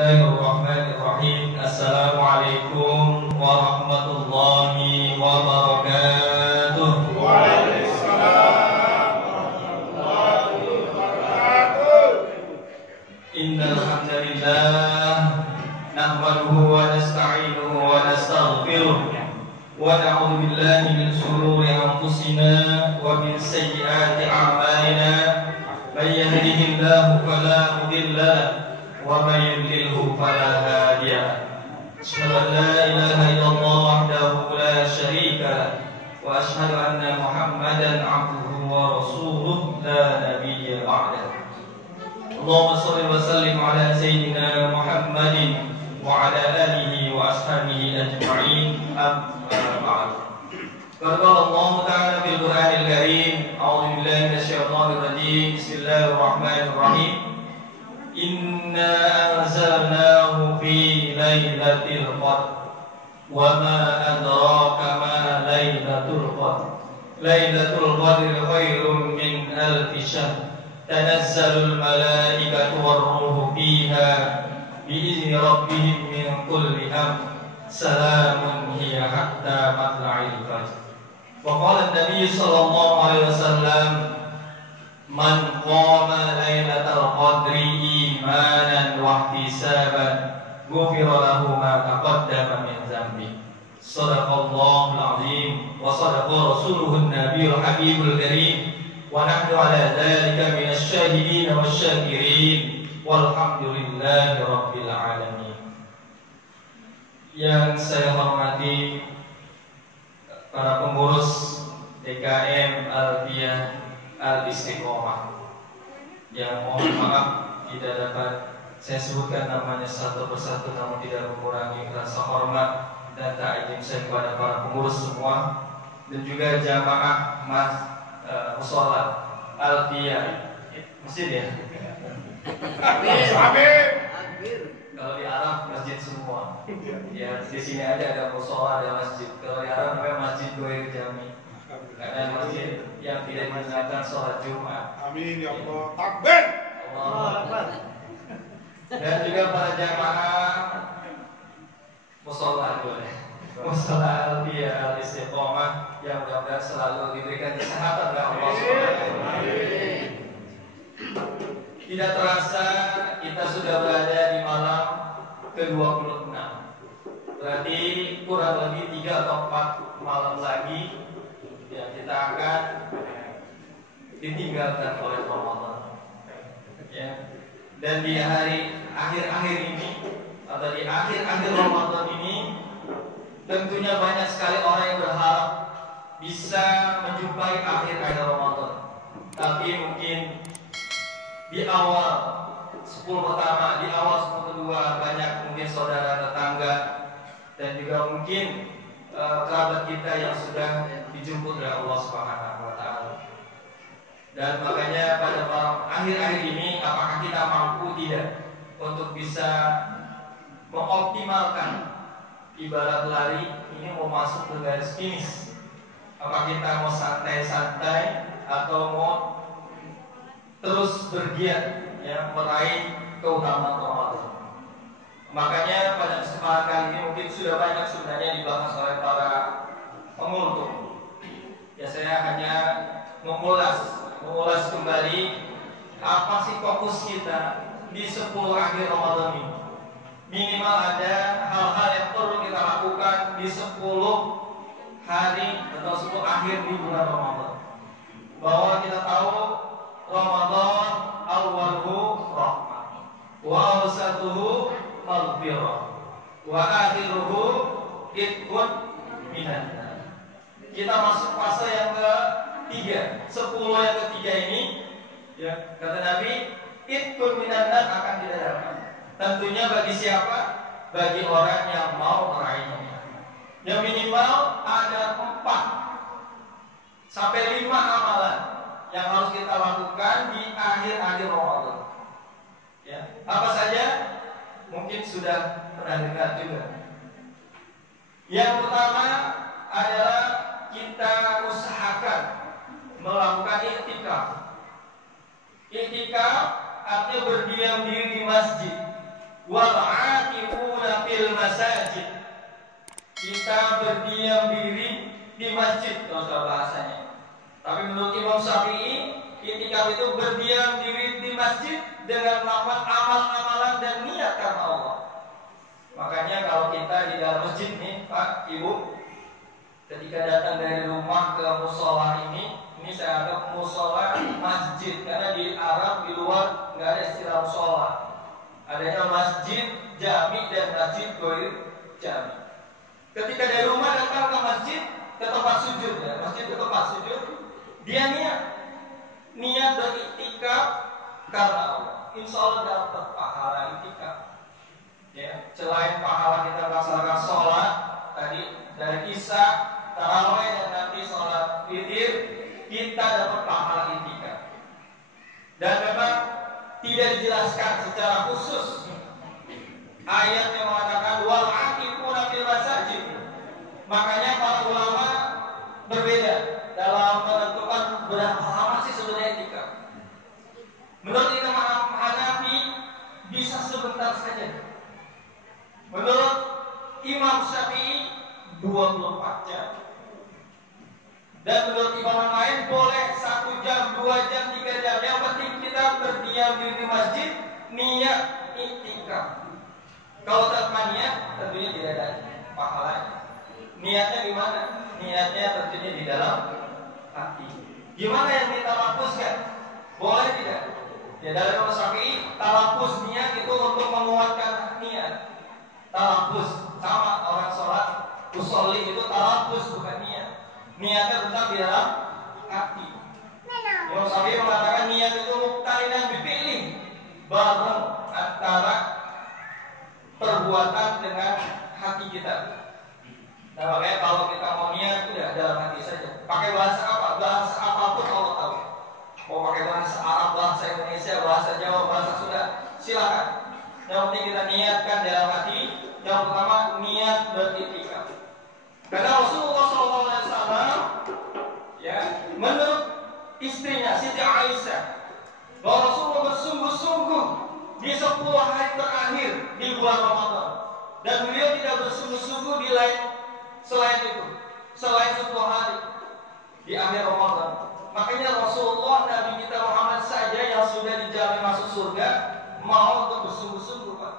Bismillahirrahmanirrahim. Assalamualaikum warahmatullahi wabarakatuh. Waalaikumsalam warahmatullahi wabarakatuh. Innal hamdalillah nahmaduhu wa nasta'inuhu wa nastaghfiruh wa na'udzu billahi min shururi anfusina wa min sayyiati a'malina. May yahdihillahu fala mudilla lahu wa may yudlilhu fala hadiya lahu. Asyhadu an la ilaha illallah wahdahu la syarika lahu wa asyhadu anna Muhammadan 'abduhu wa rasuluhu la nabiyya ba'dahu. Allahumma shalli wa sallim ala sayyidina Muhammadin wa ala alihi wa ashabihi ajma'in. Amma ba'd. Qala Allah ta'ala fil Qur'anil Karim, a'udzu billahi minasyaitonir rajim. Bismillahirrahmanirrahim. Inna anzalnahu fi lailatul qadr wa ma adraka ma lailatul qadr. Lailatul qadri khairum min alfi syahr. Tanazzalul malaikatu war-ruhu fiha bi'izni rabbihim min kulli amr. Salamun hiya hatta matla'il fajr. Wa qala an-nabiy sallallahu alaihi wasallam, man qama lailatal qadri imanan wa ihtisaban ghufira lahu ma taqaddama min dhanbi. Shadaqallahul azim wa sadaqa rasuluhun nabiyul habibul karim wa nahnu ala dzalika minasy syahidin wasyakirin walhamdulillahi rabbil alamin. Yang saya hormati para pengurus DKM Alfiyah Al-Istiqomah, yang mohon maaf tidak dapat saya sebutkan namanya satu persatu, namun tidak mengurangi rasa hormat dan ta'zim saya kepada para pengurus semua, dan juga jamaah mushola Alfiyah masjid ya. Kalau di Arab masjid semua. Ya, di sini ada mushola, ada masjid. Kalau di Arab namanya masjid Ghair Jami. Karena masjid yang tidak menunaikan sholat Jumat. Amin ya Allah. Takbir. Allah Akbar. Dan juga para jamaah mushola mushola Alfiyah Al-Istiqomah yang mudah-mudahan selalu diberikan kesehatan oleh Allah Subhanahu wa taala. Tidak terasa kita sudah berada di malam ke-26. Berarti kurang lebih 3 atau 4 malam lagi ya kita akan ditinggalkan oleh Ramadan. Ya. Dan di hari akhir-akhir ini atau di akhir-akhir Ramadan ini tentunya banyak sekali orang yang berharap bisa menjumpai akhir-akhir Ramadan. Tapi mungkin di awal 10 pertama, di awal 10 kedua banyak mungkin saudara tetangga dan juga mungkin kerabat kita yang sudah dijemput oleh Allah Subhanahu wa taala. Dan makanya pada akhir-akhir ini apakah kita mampu tidak untuk bisa mengoptimalkan ibarat lari ini mau masuk ke garis finish. Apakah kita mau santai-santai atau mau terus bergiat ya meraih keutamaan Ramadan. Makanya pada kesempatan kali ini mungkin sudah banyak sebenarnya dibahas oleh para pengurus. Ya saya hanya mengulas kembali apa sih fokus kita di 10 akhir Ramadan ini. Minimal ada hal-hal yang perlu kita lakukan di 10 hari atau 10 akhir di bulan Ramadan. Bahwa kita tahu Ramadan awwaluhu rahmah wa awsatuhu maghfirah wa akhiruhu itqun minan nar. Kita masuk fase yang ketiga, 10 yang ketiga ini ya kata Nabi itqun minan nar akan didapatkan. Tentunya bagi siapa? Bagi orang yang mau meraihnya. Yang minimal ada 4 sampai 5 amalan yang harus kita lakukan di akhir-akhir Ramadan. Ya, apa saja? Mungkin sudah pernah dengar juga. Yang pertama adalah kita usahakan melakukan iktikaf. Iktikaf artinya berdiam diri di masjid wal 'akifuna fil masajid. Kita berdiam diri di masjid, kalau bahasanya. Tapi menurut Imam Syafi'i, i'tikaf itu berdiam diri di masjid dengan melakukan amal-amalan dan niat karena Allah. Makanya kalau kita di dalam masjid nih, Pak, Ibu, ketika datang dari rumah ke musola ini saya anggap musola masjid, karena di Arab di luar nggak ada istilah musola. Adanya masjid jami dan masjid goir jami. Ketika dari rumah datang ke masjid, ke tempat sujud ya, masjid ke tempat sujud, dia niat beriktikaf karena Allah. Insya Allah dapat pahala iktikaf. Ya, selain pahala kita melaksanakan sholat tadi dari isya, tarawih dan nanti sholat witir, kita dapat pahala iktikaf. Dan memang tidak dijelaskan secara khusus ayat yang mengatakan wal 'akifuna fil masajid. Makanya para ulama berbeda dalam menentukan berapa lama sih sebenarnya iktikaf. Menurut Imam Hanafi bisa sebentar saja. Menurut Imam Syafi'i 24 jam. Dan menurut imam lain boleh 1 jam, 2 jam, 3 jam. Yang penting kita berdiam diri di masjid, niat iktikaf. Kalau tanpa niat tentunya tidak ada pahalanya. Niatnya gimana? Niatnya tentunya di dalam hati. Gimana yang kita lapuskan? Boleh tidak? Ya dari Imam Syafi'i, talapus niat itu untuk menguatkan niat. Talapus sama orang sholat usolli itu talapus bukan niat. Niatnya tetap di dalam hati. Imam Syafi'i mengatakan niat itu muqtarinan bifi'li, bareng antara perbuatan dengan hati kita. Nah makanya kalau kita mau niat udah dalam hati saja. Pakai bahasa apa? Bahasa apapun Allah tahu. Mau pakai bahasa Arab, bahasa Indonesia, bahasa Jawa, bahasa Sunda, silakan. Yang penting kita niatkan dalam hati. Yang pertama niat beriktikaf. Karena Rasulullah SAW ya menurut istrinya Siti Aisyah bahwa Rasulullah bersungguh-sungguh di 10 hari terakhir di bulan Ramadan, dan beliau tidak bersungguh-sungguh di lain selain itu, selain 10 hari di akhir Ramadan. Makanya Rasulullah Nabi kita Muhammad saja yang sudah dijamin masuk surga mau untuk bersungguh-sungguh, Pak.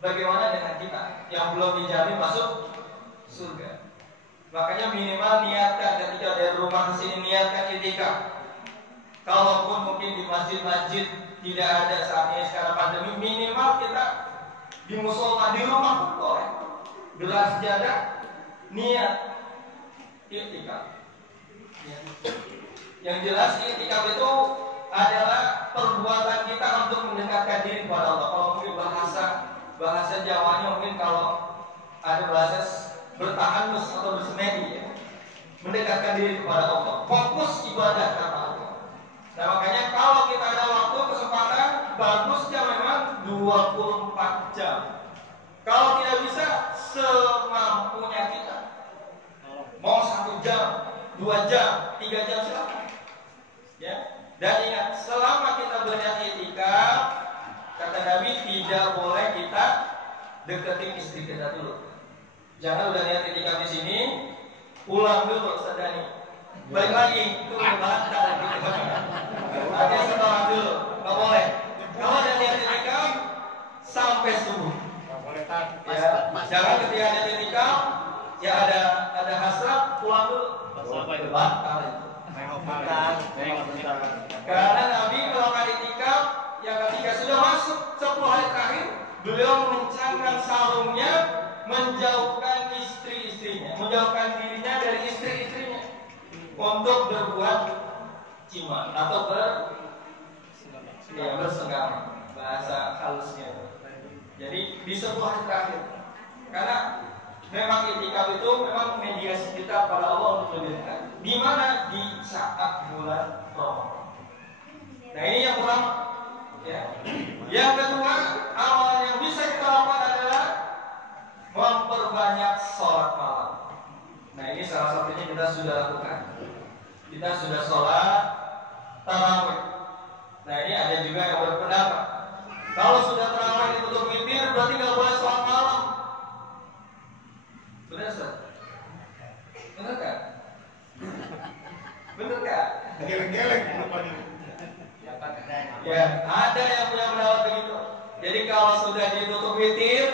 Bagaimana dengan kita yang belum dijamin masuk surga? Makanya minimal niatkan ketika dari rumah ke sini, niatkan iktikaf. Kalaupun mungkin di masjid-masjid tidak ada saat ini sekarang pandemi, minimal kita di musola di rumah pun boleh. Gelas jadah, niat iktikaf. Yang jelas iktikaf itu adalah perbuatan kita untuk mendekatkan diri kepada Allah. Kalau mungkin bahasa Jawanya mungkin kalau ada bahasa bertahanus atau bersemedi ya, mendekatkan diri kepada Allah, fokus ibadah karena Allah. Nah makanya kalau kita ada waktu kesempatan, bagusnya memang 24 jam. Kalau tidak bisa semampunya kita, mau 1 jam, 2 jam, 3 jam silakan. Ya. Dan ingat, selama kita berniat iktikaf, kata Nabi tidak boleh kita deketin istri kita dulu. Jangan udah niat iktikaf di sini, pulang dulu sedani. Balik lagi, itu batal gitu. Ada setelah dulu, nggak boleh. Kalau ada niat iktikaf sampai subuh. Ya, jangan ketika ada iktikaf, ya ada hasrat, pulang dulu. Batal itu. Karena Nabi melakukan iktikaf yang ketika sudah masuk 10 hari terakhir, beliau mengencangkan sarungnya, menjauhkan istri-istrinya, menjauhkan dirinya dari istri-istrinya untuk berbuat cima atau bersenggama, bahasa halusnya. Jadi di 10 hari terakhir, karena memang iktikaf itu memang mediasi kita pada Allah untuk lebih dekat. Di mana? Di saat bulan Ramadan. Nah ini yang pertama. Ya. Yang kedua, amalan yang bisa kita lakukan adalah memperbanyak sholat malam. Nah ini salah satunya kita sudah lakukan. Kita sudah sholat tarawih. Nah ini ada juga yang berpendapat kalau sudah tarawih ditutup witir Geleng-geleng rupanya. Ya, ada yang punya pendapat begitu. Jadi kalau sudah ditutup witir,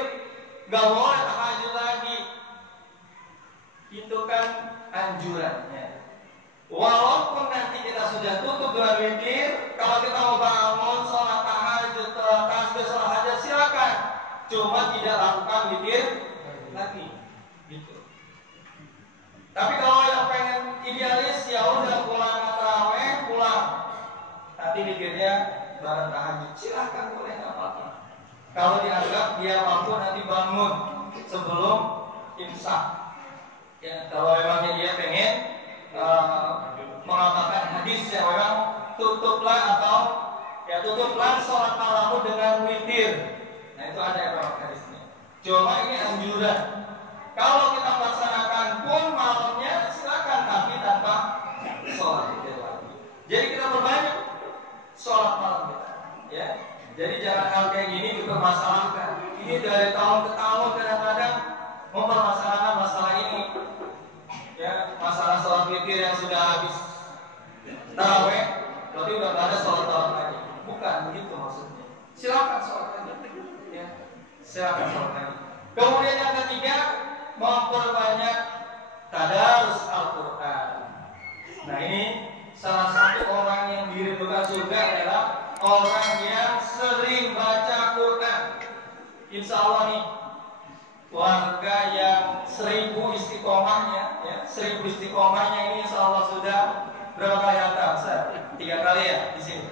nggak boleh tahajud lagi. Itu kan anjurannya. Walaupun nanti kita sudah tutup dengan witir, kalau kita mau bangun sholat tahajud, tasbih, sholat hajat silakan. Cuma tidak lakukan witir lagi. Gitu. Tapi kalau yang pengen idealis ya udah pulang tarawih, pulang. Nanti witirnya bareng tahajud, silakan boleh nggak apa-apa. Kalau dianggap dia mampu nanti bangun sebelum imsak. Ya, kalau memangnya dia pengen mengamalkan hadis yang memang tutuplah sholat malammu dengan witir. Nah itu ada yang hadisnya. Cuma ini anjuran. Kalau kita melaksanakan pun malamnya silakan, tapi tanpa sholat witir lagi. Jadi kita perbanyak sholat malam kita. Ya. Jadi jangan hal kayak gini dipermasalahkan. Ini dari tahun ke tahun kadang-kadang mempermasalahkan masalah ini. Ya, masalah sholat witir yang sudah habis tarawih, berarti udah nggak ada sholat tarawih lagi. Bukan begitu maksudnya. Silakan sholat lagi. Ya, silakan sholat lagi. Kemudian yang ketiga, memperbanyak tadarus Al-Quran. Nah ini salah satu orang yang dirindukan surga adalah orang yang sering baca Quran. Insya Allah nih, warga yang 1000 istiqomahnya, ya 1000 istiqomahnya ini insya Allah sudah berapa kali hatam? 3 kali ya di sini.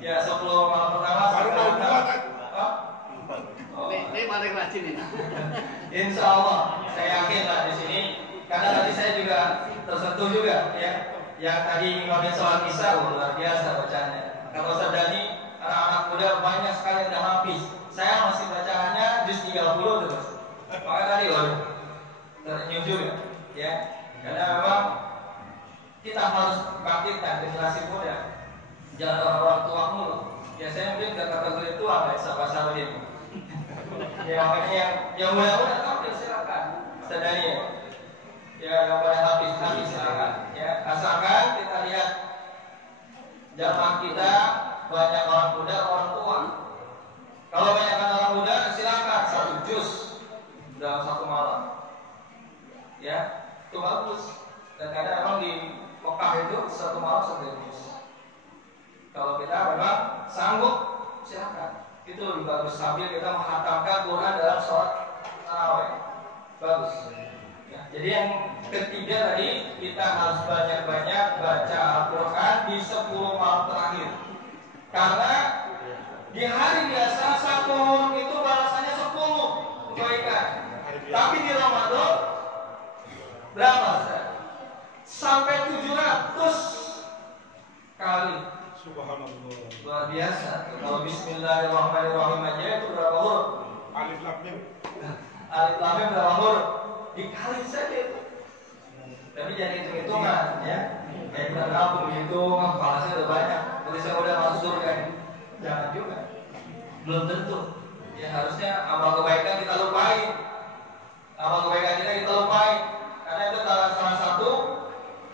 Ya 10 malam pertama Baru mau buat kan? Ini paling rajin ini. Insya Allah, saya yakin lah di sini. Karena tadi saya juga tersentuh juga, ya. Yang tadi ngomongin soal kisah, luar biasa bacanya. Kalau Sadani, anak-anak muda banyak sekali yang sudah habis. Saya masih bacaannya juz 30 terus. Maka tadi waduh, tersenyum juga, ya. Karena memang kita harus bangkitkan generasi muda. Jangan orang-orang tua mulu. Ya saya mungkin gak kategori tua, nggak sahabat-sahabat ini. Ya makanya yang muda-muda tampil silakan. Sadari ya. Ya yang pada habis silakan. Ya asalkan kita lihat jamaah kita banyak orang muda, orang tua. Kalau banyak orang muda silakan 1 juz dalam 1 malam. Ya itu bagus. Dan kadang memang di Mekah itu 1 malam 1 juz. Kalau kita memang sanggup silakan. Itu lebih bagus sambil kita menghatamkan Quran dalam sholat tarawih. Bagus. Ya, jadi yang ketiga tadi kita harus banyak-banyak baca Al-Quran di 10 malam terakhir. Karena di hari biasa 1 huruf itu balasannya 10 kebaikan. Tapi di Ramadan berapa? Sampai 700 kali. Subhanallah. Luar biasa. Kalau Bismillahirrahmanirrahim aja itu berapa huruf? Alif lam mim. Alif lam mim berapa huruf? Dikali saja itu. Tapi jangan hitung-hitungan ya. Kayak kita kampung itu balasnya udah banyak. Nanti saya udah masuk surga. Jangan juga. Belum tentu. Ya harusnya amal kebaikan kita lupain. Amal kebaikan kita lupain. Karena itu salah satu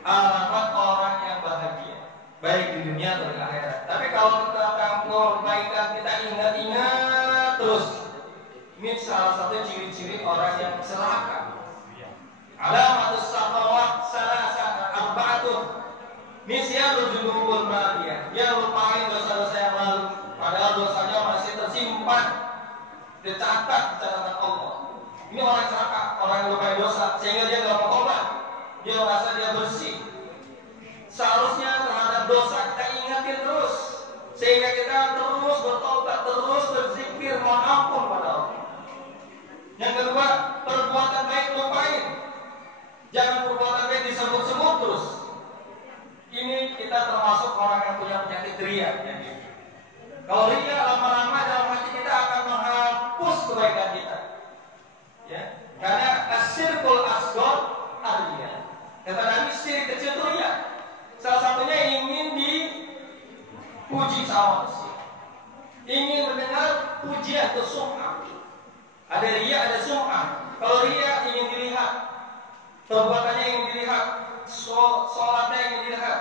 alamat orang yang bahagia, baik di dunia atau di akhirat. Tapi kalau kita kebaikan kita ingat-ingat terus, ini salah satu ciri-ciri orang yang celaka. Alamatus samawat salasah arba'atun. Misyarul junubul maliyah. Dia lupain dosa-dosa yang lalu, padahal dosanya masih tersimpan, dicatat di catatan Allah. Ini orang celaka, orang yang lupain dosa, sehingga dia nggak mau tobat. Dia merasa dia bersih. Seharusnya terhadap dosa kita ingatin terus, sehingga kita terus bertobat, terus berzikir, mohon ampun pada Allah. Yang kedua, perbuatan baik lupain. Jangan perbuatan baik disebut-sebut terus. Ini kita termasuk orang yang punya penyakit ria. Kalau ria lama-lama dalam hati kita akan menghapus kebaikan kita. Ya, karena asyirkul asghar ar-riya. Kata Nabi, syirik kecil itu ria. Salah satunya ingin dipuji sama manusia, ingin mendengar pujian atau sum'ah. Ada ria, ada sum'ah. Kalau ria ingin dilihat, perbuatannya ingin dilihat, sholatnya ingin dilihat,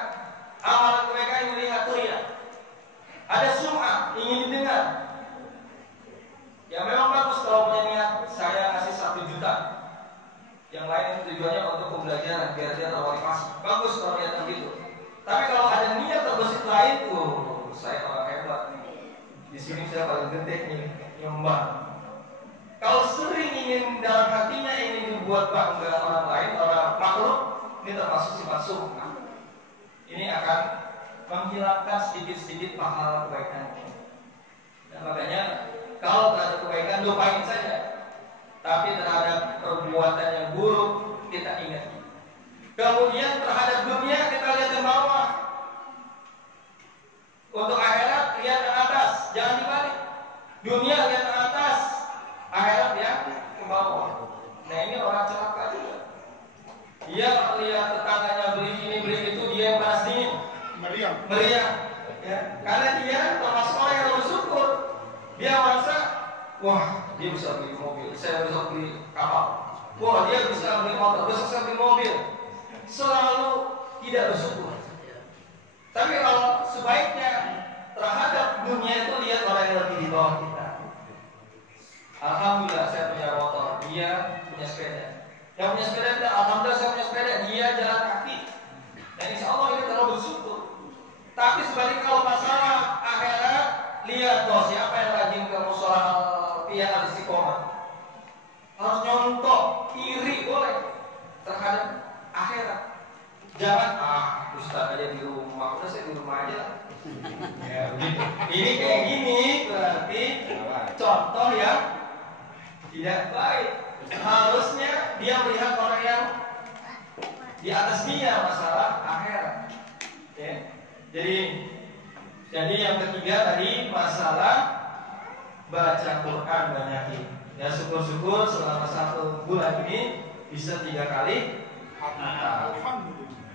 Tapi kalau ada niat terbesit lain, saya orang hebat nih. Di sini saya paling gede nih, nyembah. Kalau sering ingin dalam hatinya ingin dibuat bangga orang lain, orang makhluk, ini termasuk sifat sum'ah. Ini akan menghilangkan sedikit-sedikit pahala kebaikan. Dan makanya kalau terhadap kebaikan lupain saja. Tapi terhadap perbuatan yang buruk kita ingat. Kemudian terhadap dunia kita lihat ke bawah. Untuk akhirat lihat ke atas, jangan dibalik. Dunia lihat ke atas, akhirat lihat ke bawah. Nah ini orang celaka juga. Dia lihat tetangganya beli ini beli itu, dia yang panas dingin, meriah. Ya, karena dia termasuk orang yang bersyukur. Dia merasa, wah dia bisa beli mobil, saya bisa beli kapal. Wah dia bisa beli motor, bisa beli mobil. Selalu tidak bersyukur. Tapi kalau sebaiknya terhadap dunia itu lihat orang yang lebih di bawah kita. Alhamdulillah saya punya motor, dia punya sepeda. Yang punya sepeda tidak, alhamdulillah saya punya sepeda, dia jalan kaki. Dan insya Allah ini terlalu bersyukur. Tapi sebaliknya kalau masalah akhirat, lihat siapa yang rajin ke mushola Al-Tiyah Al-Istiqomah. Harus nyontok, iri boleh terhadap akhirat. Jangan Ustaz aja di rumah, udah saya di rumah aja. Ya begitu. Ini kayak gini berarti contoh yang tidak baik. Harusnya dia melihat orang yang di atas dia masalah akhirat. Ya. Jadi yang ketiga tadi masalah baca Quran banyakin. Ya syukur-syukur selama 1 bulan ini bisa 3 kali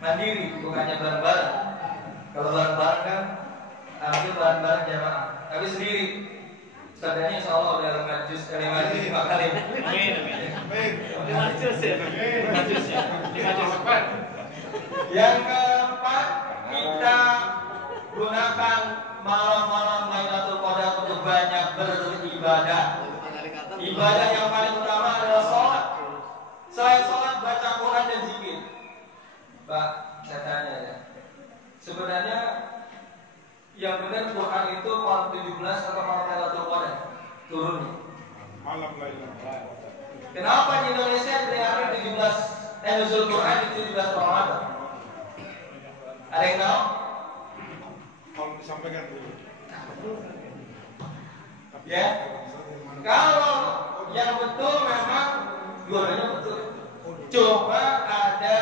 mandiri, bukannya bareng-bareng. Kalau bareng-bareng kan ambil bareng-bareng jamaah, tapi sendiri. Sadanya insya Allah udah 5 juz 5 kali. Amin. 5 juz ya. 5 juz ya. 5 juz. Yang keempat, kita gunakan malam-malam Lailatul Qadar untuk banyak beribadah. Ibadah yang paling utama adalah sholat. Selain sholat, baca Quran dan zikir. Pak, saya tanya ya. Sebenarnya yang benar Quran itu malam 17 atau malam Lailatul Qadar turunnya? Malam Lailatul Qadar. Kenapa di Indonesia didengarkan 17 nuzul Quran di 17 Ramadan? Ada yang tahu? Kalau disampaikan dulu. Ya. Kalau yang betul memang dua-duanya betul. Coba ada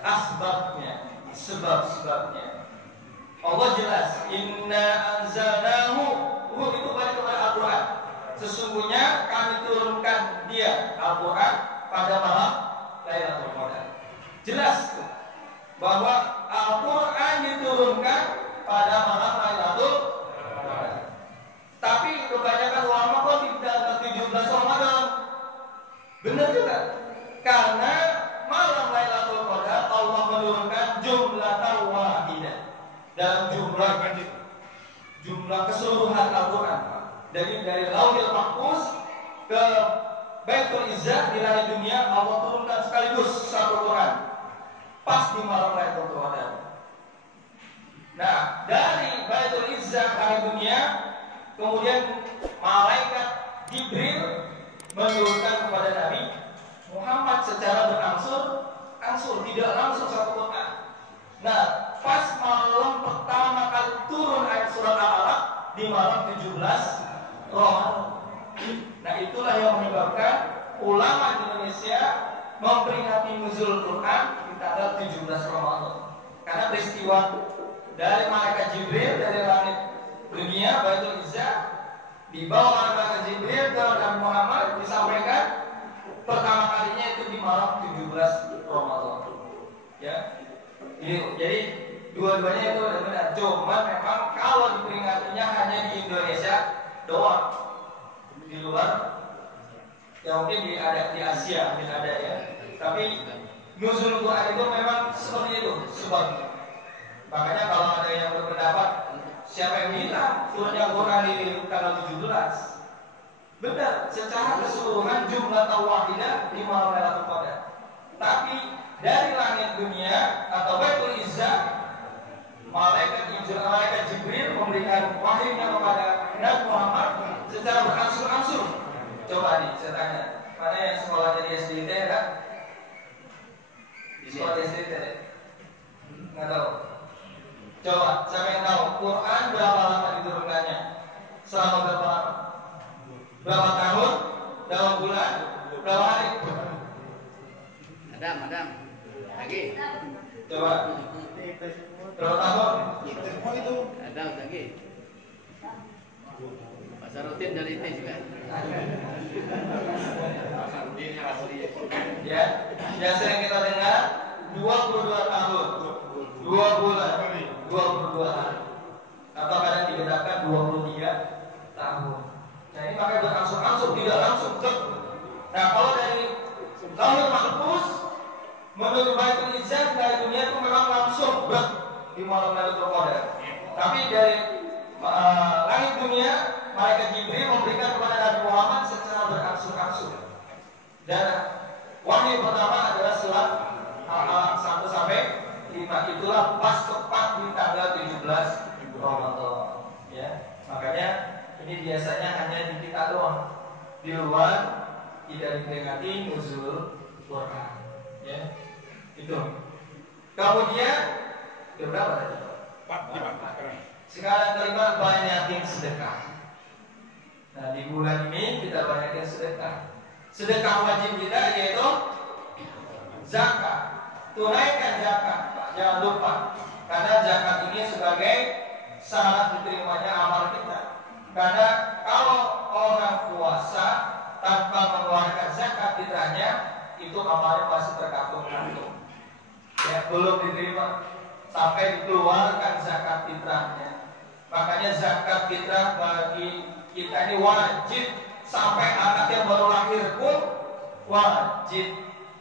asbabnya, sebab-sebabnya. Allah jelas, inna anzalnahu, itu balik kepada Al-Quran. Sesungguhnya kami turunkan dia Al-Quran pada malam Lailatul Qadar. Jelas tuh bahwa Al-Quran diturunkan pada malam Lailatul Qadar. Tapi kebanyakan ulama kok tidak 17 Ramadan. Benar juga. Karena malam Lailatul Qadar Allah menurunkan jumlatan wahidah. Dalam jumlah keseluruhan Al-Quran. Dari Lauhil Mahfuz ke Baitul Izzah di langit dunia Allah turunkan sekaligus satu Quran. Pas di malam Lailatul Qadar. Nah, dari Baitul Izzah langit dunia kemudian malaikat Jibril menurunkan kepada Nabi Muhammad secara berangsur, tidak langsung satu Quran. Nah, pas malam pertama kali turun ayat surat Al-Alaq di malam 17 Ramadan. Nah, itulah yang menyebabkan ulama Indonesia memperingati nuzul Quran di tanggal 17 Ramadan. Karena peristiwa dari malaikat Jibril dari langit dunia Baitul Izzah dibawa oleh malaikat Jibril ke Nabi Muhammad disampaikan pertama kalinya itu di malam 17 Ramadan. Ya. Jadi dua-duanya itu benar. Cuma memang kalau diperingatinya hanya di Indonesia doang. Di luar ya mungkin di Asia mungkin ada ya. Tapi nuzul Quran itu memang seperti itu sebabnya. Makanya kalau ada yang berpendapat siapa yang bilang turunnya Quran di tanggal 17? Benar, secara keseluruhan jumlah wahidah di malam Lailatul Qadar. Tapi dari langit dunia atau Baitul Izzah malaikat Jibril memberikan wahyunya kepada Nabi Muhammad secara berangsur-angsur. Coba nih, saya tanya, mana yang sekolah jadi SDT ada? Di sekolah SDT ada? Nggak tahu. Coba, siapa yang tahu? Quran berapa lama diturunkannya? Selama berapa lama? Berapa tahun? Berapa bulan? Berapa hari? Adam. Lagi. Coba. Berapa tahun? Semua itu. Adam lagi. Pasar rutin dari T juga. Ya, yang sering kita dengar 22 tahun, 2 bulan, 22 hari, atau kadang digerakkan 23 tahun. Nah ini pakai berangsur-angsur, tidak langsung. Nah kalau dari Lauhul Mahfuz menuju Baitul Izzah dari dunia itu memang langsung di malam Lailatul Qadar. Tapi dari langit dunia, malaikat Jibril memberikan kepada Nabi Muhammad secara berangsur-angsur. Dan wahyu pertama adalah surat Al-Alaq 1 sampai 5, itulah pas tepat di tanggal 17 Ramadan. Ya, makanya ini biasanya hanya di kita doang, di luar tidak diperingati nuzul Quran. Ya, itu. Kemudian berapa tadi? 4 sekarang. Sekarang kelima, banyakin sedekah. Nah di bulan ini kita banyakin sedekah. Sedekah wajib kita yaitu zakat. Tunaikan zakat, jangan lupa. Karena zakat ini sebagai syarat diterimanya amal kita. Karena kalau orang puasa tanpa mengeluarkan zakat fitrahnya, itu amalnya masih tergantung-gantung. Ya, belum diterima sampai dikeluarkan zakat fitrahnya. Makanya zakat fitrah bagi kita ini wajib, sampai anak yang baru lahir pun wajib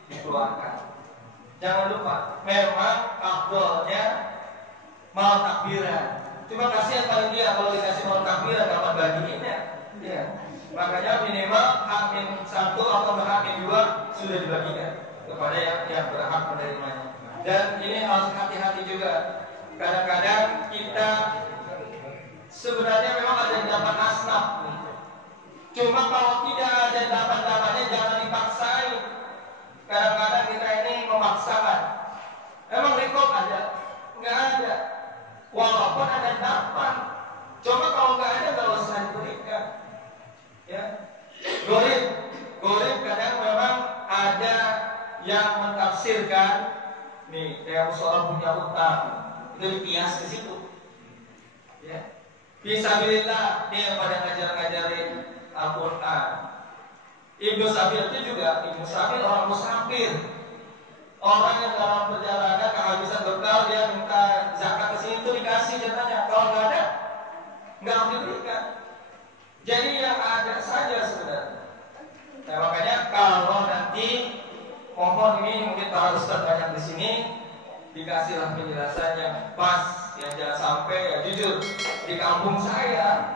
dikeluarkan. Jangan lupa, memang afdolnya mal takbiran. Cuma kasihan paling dia kalau dikasih mal takbiran dapat bagiannya. Ya. Makanya minimal H-1 atau H-2 sudah dibagikan kepada yang berhak menerimanya. Dan ini harus hati-hati juga. Kadang-kadang kita sebenarnya memang ada yang dapat asnaf. Cuma kalau tidak ada dapat-dapatnya jangan dipaksain. Kadang-kadang kita ini memaksakan. Emang rekod ada? Nggak ada. Walaupun ada dapat. Cuma kalau nggak ada nggak usah diberikan. Ya, gorib kadang memang ada yang mentafsirkan nih kayak soal punya utang itu dikias ke situ. Ya, fisabilillah dia yang pada ngajarin Al-Quran. Ibnu Sabil itu juga orang musafir, orang yang dalam perjalanan kehabisan bekal dia minta zakat ke sini itu dikasih jatahnya. Kalau nggak ada nggak diberikan. Jadi yang ada saja sebenarnya. Nah, makanya kalau nanti mohon ini mungkin para ustadz banyak di sini dikasihlah penjelasan yang pas, yang jangan sampai ya jujur di kampung saya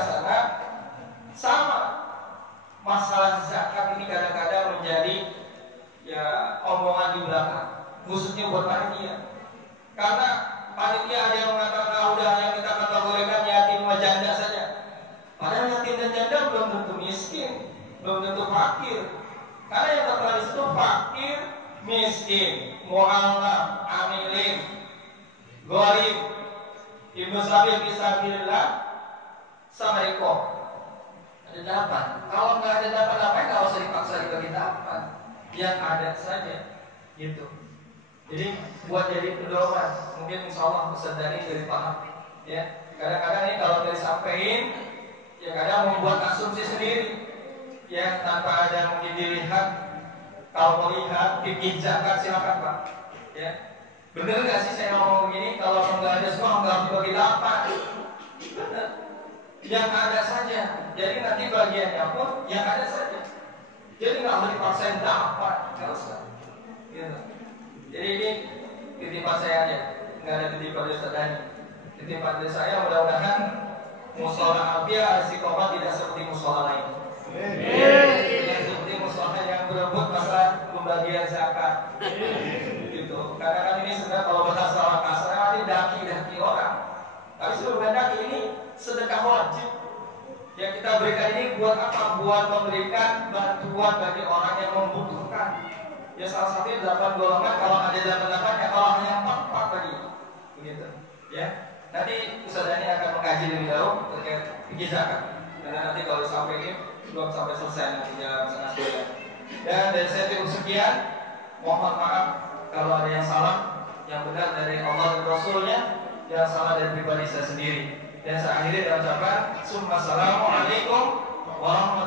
sana sama masalah zakat ini kadang-kadang menjadi ya omongan di belakang, khususnya buat panitia. Karena panitia ada yang mengatakan udah yang kita kategorikan yatim dan janda saja. Padahal yatim dan janda belum tentu miskin, belum tentu fakir. Karena yang tertulis itu fakir, miskin, mu'allaf, amilin, gharib, Ibnu Sabil fisabilillah, sama Eko. Ada dapat. Kalau nggak ada dapat apa nggak usah dipaksa dibagi dapat. Yang ada saja, gitu. Jadi buat jadi pedoman, mungkin insya Allah pesan dari paham. Ya, kadang-kadang ini kalau dari sampaikan, ya kadang membuat asumsi sendiri. Ya, tanpa ada mungkin dilihat. Kalau melihat fikih zakat silakan Pak. Ya, bener nggak sih saya ngomong begini? Kalau nggak ada semua nggak dibagi dapat. Bener. Yang ada saja. Jadi nanti bagiannya pun yang ada saja. Jadi nggak boleh dipaksain dapat, nggak usah. Gitu. Jadi ini titipan saya aja, nggak ada titipan dari Ustaz Dhani. Titipan dari saya mudah-mudahan musola Alfiah Istiqomah tidak seperti musola lain. Tidak seperti musola yang berebut masalah pembagian zakat. Gitu. Karena kan ini sebenarnya kalau bahasa kasar nanti dapat menghendaki hati orang. Tapi sebelum menghendaki ini sedekah wajib yang kita berikan ini buat apa? Buat memberikan bantuan bagi orang yang membutuhkan. Ya salah satunya 8 golongan, kalau ada 8 ya kalau hanya 4 tadi, begitu. Ya, nanti Ustaz Dhani akan mengkaji lebih jauh terkait fikih zakat. Karena nanti kalau sampai ini belum sampai selesai nanti jam 9:30. Dan dari saya cukup sekian. Mohon maaf kalau ada yang salah, yang benar dari Allah dan Rasulnya, yang salah dari pribadi saya sendiri. Dan saya akhiri dengan ucapan Assalamualaikum warahmatullahi wabarakatuh.